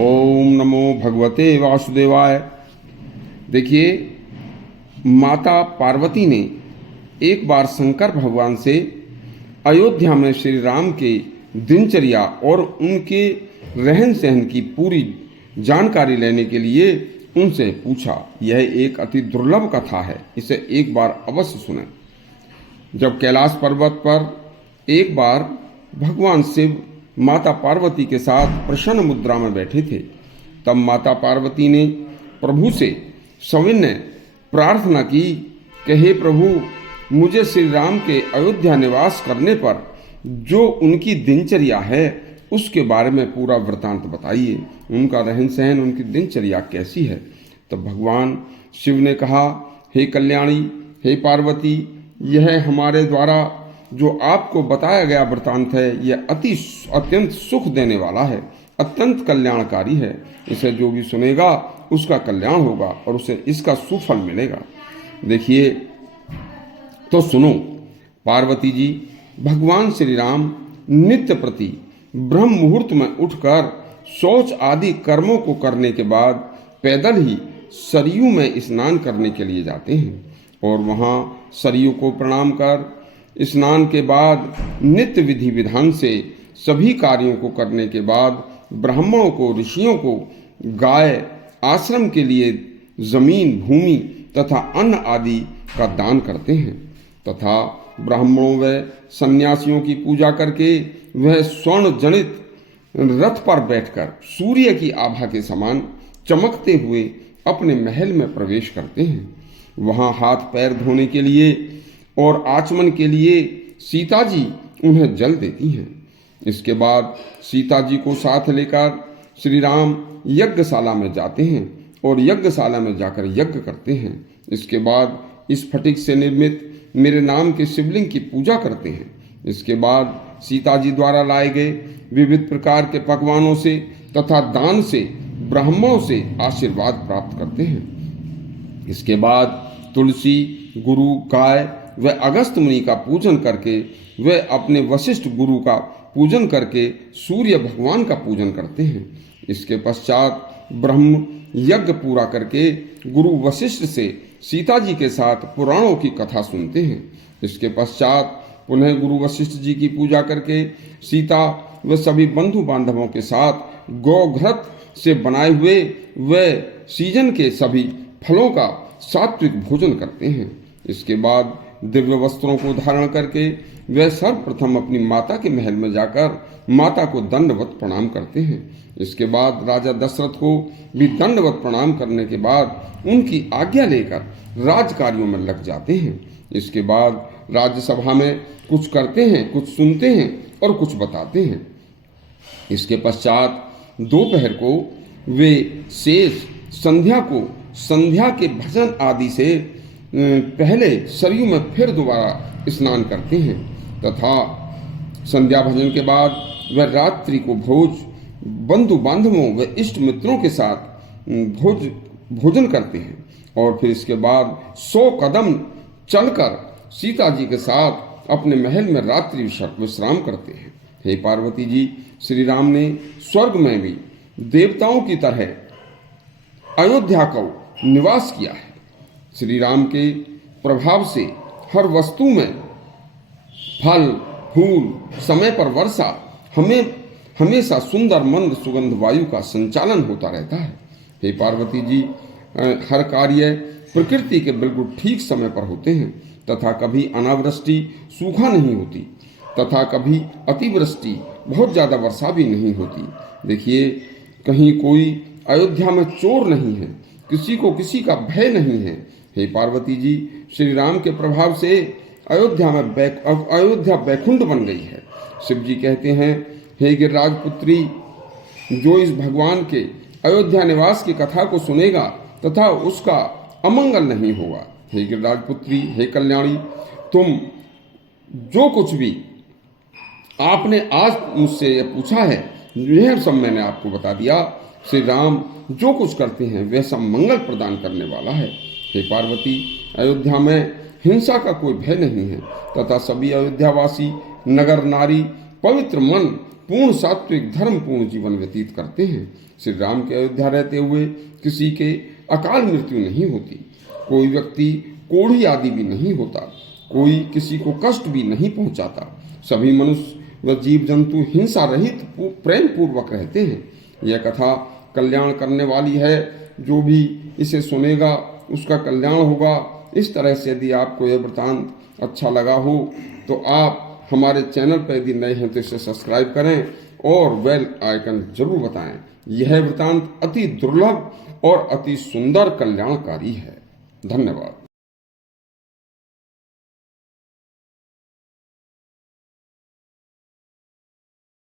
ओम नमो भगवते वासुदेवाय। देखिए, माता पार्वती ने एक बार शंकर भगवान से अयोध्या में श्री राम के दिनचर्या और उनके रहन सहन की पूरी जानकारी लेने के लिए उनसे पूछा। यह एक अति दुर्लभ कथा है, इसे एक बार अवश्य सुनें। जब कैलाश पर्वत पर एक बार भगवान शिव माता पार्वती के साथ प्रसन्न मुद्रा में बैठे थे, तब माता पार्वती ने प्रभु से सविनय प्रार्थना की कि हे प्रभु, मुझे श्री राम के अयोध्या निवास करने पर जो उनकी दिनचर्या है उसके बारे में पूरा वृतांत बताइए। उनका रहन सहन, उनकी दिनचर्या कैसी है। तब भगवान शिव ने कहा, हे कल्याणी, हे पार्वती, यह हमारे द्वारा जो आपको बताया गया वृतांत है, यह अत्यंत सुख देने वाला है, अत्यंत कल्याणकारी है। इसे जो भी सुनेगा उसका कल्याण होगा और उसे इसका सुफल मिलेगा। देखिए तो सुनो। पार्वती जी, भगवान श्री राम नित्य प्रति ब्रह्म मुहूर्त में उठकर शौच आदि कर्मों को करने के बाद पैदल ही सरयू में स्नान करने के लिए जाते हैं और वहाँ सरयू को प्रणाम कर स्नान के बाद नित्य विधि विधान से सभी कार्यों को करने के बाद ब्राह्मणों को, ऋषियों को गाय, आश्रम के लिए जमीन, भूमि तथा अन्न आदि का दान करते हैं तथा ब्राह्मणों व सन्यासियों की पूजा करके वह स्वर्ण जनित रथ पर बैठकर सूर्य की आभा के समान चमकते हुए अपने महल में प्रवेश करते हैं। वहाँ हाथ पैर धोने के लिए और आचमन के लिए सीता जी उन्हें जल देती हैं। इसके बाद सीता जी को साथ लेकर श्री राम यज्ञशाला में जाते हैं और यज्ञशाला में जाकर यज्ञ करते हैं। इसके बाद स्फटिक से निर्मित मेरे नाम के शिवलिंग की पूजा करते हैं। इसके बाद सीता जी द्वारा लाए गए विविध प्रकार के पकवानों से तथा दान से ब्राह्मणों से आशीर्वाद प्राप्त करते हैं। इसके बाद तुलसी, गुरु, गाय व अगस्त मुनि का पूजन करके वे अपने वशिष्ठ गुरु का पूजन करके सूर्य भगवान का पूजन करते हैं। इसके पश्चात ब्रह्म यज्ञ पूरा करके गुरु वशिष्ठ से सीता जी के साथ पुराणों की कथा सुनते हैं। इसके पश्चात पुनः गुरु वशिष्ठ जी की पूजा करके सीता व सभी बंधु बांधवों के साथ गौघृत से बनाए हुए व सीजन के सभी फलों का सात्विक भोजन करते हैं। इसके बाद दिव्य वस्त्रों को धारण करके वे सर्वप्रथम अपनी माता के महल में जाकर माता को दंडवत प्रणाम करते हैं। इसके बाद राजा दशरथ को भी दंडवत प्रणाम करने के बाद उनकी आज्ञा लेकर राज कार्यों में लग जाते हैं। इसके बाद राज्यसभा में कुछ करते हैं, कुछ सुनते हैं और कुछ बताते हैं। इसके पश्चात दोपहर को वे शेष संध्या को संध्या के भजन आदि से पहले सरयू में फिर दोबारा स्नान करते हैं तथा संध्या भजन के बाद वह रात्रि को भोज बंधु बांधवों व इष्ट मित्रों के साथ भोजन करते हैं और फिर इसके बाद 100 कदम चलकर सीता जी के साथ अपने महल में रात्रि विश्राम करते हैं। हे पार्वती जी, श्री राम ने स्वर्ग में भी देवताओं की तरह अयोध्या को निवास किया है। श्री राम के प्रभाव से हर वस्तु में फल, फूल, समय पर वर्षा, हमेशा सुंदर मंद सुगंध वायु का संचालन होता रहता है। हे पार्वती जी, हर कार्य प्रकृति के बिल्कुल ठीक समय पर होते हैं तथा कभी अनावृष्टि, सूखा नहीं होती तथा कभी अतिवृष्टि, बहुत ज्यादा वर्षा भी नहीं होती। देखिए, कहीं कोई अयोध्या में चोर नहीं है, किसी को किसी का भय नहीं है। हे पार्वती जी, श्री राम के प्रभाव से अयोध्या बैकुंठ बन गई है। शिव जी कहते हैं, हे गिरिराज पुत्री, जो इस भगवान के अयोध्या निवास की कथा को सुनेगा तथा उसका अमंगल नहीं होगा। हे गिरिराज पुत्री, हे कल्याणी, तुम जो कुछ भी आपने आज मुझसे यह पूछा है, यह सब मैंने आपको बता दिया। श्री राम जो कुछ करते हैं वह सब मंगल प्रदान करने वाला है। हे पार्वती, अयोध्या में हिंसा का कोई भय नहीं है तथा सभी अयोध्यावासी, नगर नारी, पवित्र मन, पूर्ण सात्विक धर्म पूर्ण जीवन व्यतीत करते हैं। श्री राम के अयोध्या रहते हुए किसी के अकाल मृत्यु नहीं होती, कोई व्यक्ति कोढ़ी आदि भी नहीं होता, कोई किसी को कष्ट भी नहीं पहुंचाता। सभी मनुष्य व जीव जंतु हिंसा रहित प्रेम पूर्वक रहते हैं। यह कथा कल्याण करने वाली है, जो भी इसे सुनेगा उसका कल्याण होगा। इस तरह से यदि आपको यह वृतांत अच्छा लगा हो तो आप हमारे चैनल पर यदि नए हैं तो इसे सब्सक्राइब करें और बेल आइकन जरूर बताएं। यह वृतांत अति दुर्लभ और अति सुंदर कल्याणकारी है। धन्यवाद।